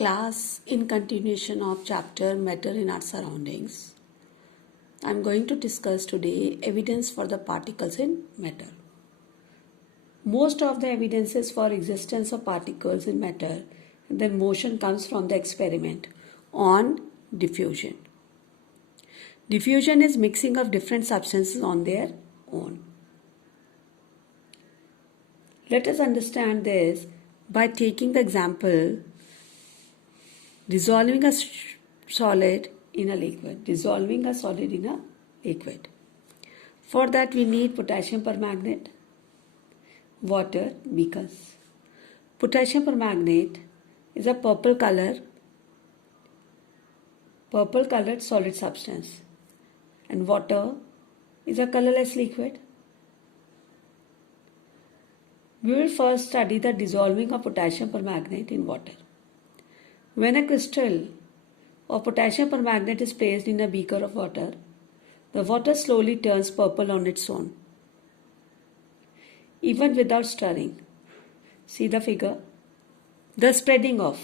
Class, in continuation of chapter Matter in Our Surroundings, I am going to discuss today evidence for the particles in matter. Most of the evidences for existence of particles in matter and their motion comes from the experiment on diffusion. Diffusion is mixing of different substances on their own. Let us understand this by taking the example dissolving a solid in a liquid. Dissolving a solid in a liquid. For that we need potassium permanganate, water, beakers. Potassium permanganate is a purple colored solid substance, and water is a colorless liquid. We will first study the dissolving of potassium permanganate in water. When a crystal of potassium permanganate is placed in a beaker of water, the water slowly turns purple on its own, even without stirring. See the figure? The spreading of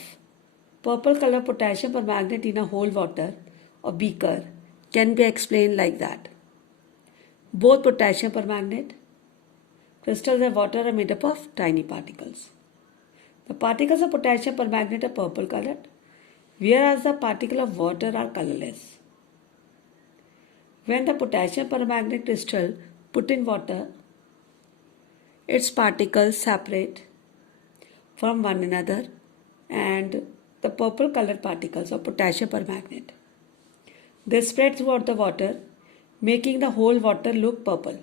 purple color potassium permanganate in a whole water or beaker can be explained like that. Both potassium permanganate crystals of water are made up of tiny particles. The particles of potassium permanganate are purple colored, whereas the particles of water are colorless. When the potassium permanganate crystal put in water, its particles separate from one another and the purple colored particles of potassium permanganate. They spread throughout the water, making the whole water look purple.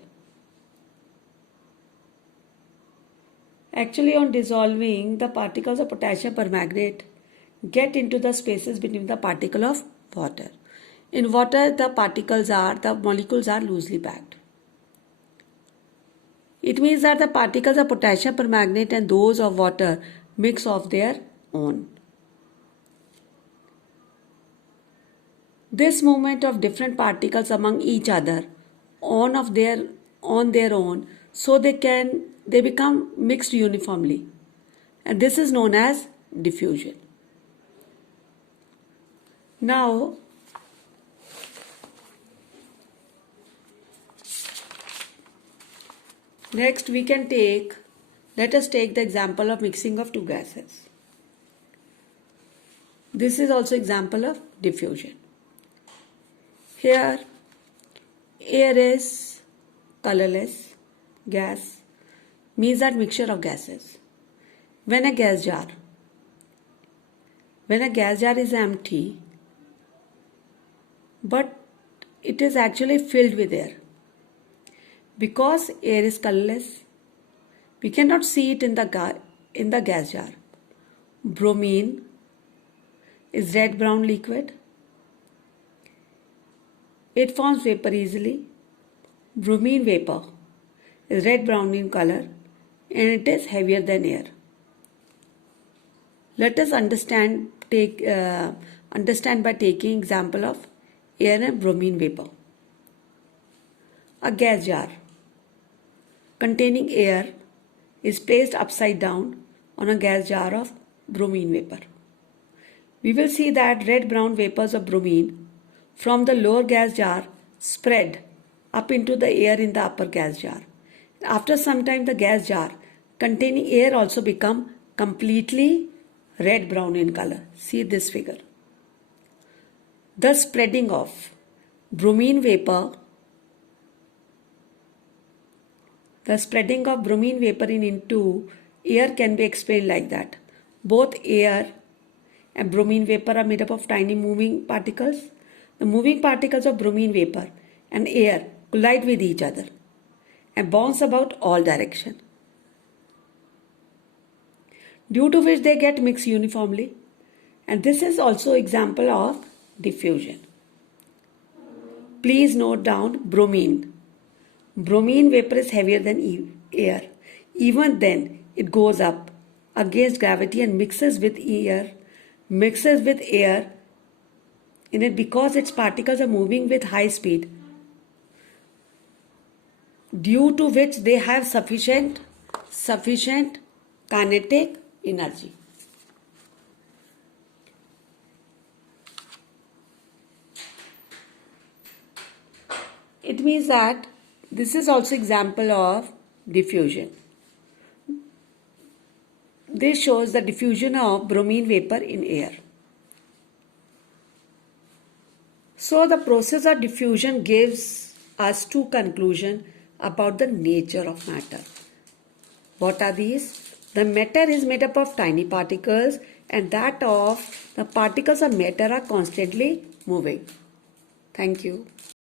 Actually, on dissolving, the particles of potassium permanganate get into the spaces between the particle of water. In water, the molecules are loosely packed. It means that the particles of potassium permanganate and those of water mix of their own. This movement of different particles among each other on their own, so they become mixed uniformly, and this is known as diffusion. Now, next let us take the example of mixing of two gases. This is also example of diffusion. Here, air is colorless gas, means that mixture of gases. When a gas jar is empty, but it is actually filled with air. Because air is colorless, we cannot see it in the gas jar. Bromine is red-brown liquid. It forms vapor easily. Bromine vapor is red-brown in color and it is heavier than air. Let us understand by taking example of air and bromine vapor. A gas jar containing air is placed upside down on a gas jar of bromine vapor. We will see that red-brown vapors of bromine from the lower gas jar spread up into the air in the upper gas jar. After some time, the gas jar containing air also become completely red-brown in color. See this figure. The spreading of bromine vapor into air can be explained like that. Both air and bromine vapor are made up of tiny moving particles. The moving particles of bromine vapor and air collide with each other and bounce about all directions, due to which they get mixed uniformly, and this is also example of diffusion. Please note down bromine. Bromine vapor is heavier than air. Even then, it goes up against gravity and mixes with air in it because its particles are moving with high speed, due to which they have sufficient kinetic energy. it means that this is also example of diffusion. This shows the diffusion of bromine vapor in air. So the process of diffusion gives us two conclusions about the nature of matter. What are these? The matter is made up of tiny particles, and that of the particles of matter are constantly moving. Thank you.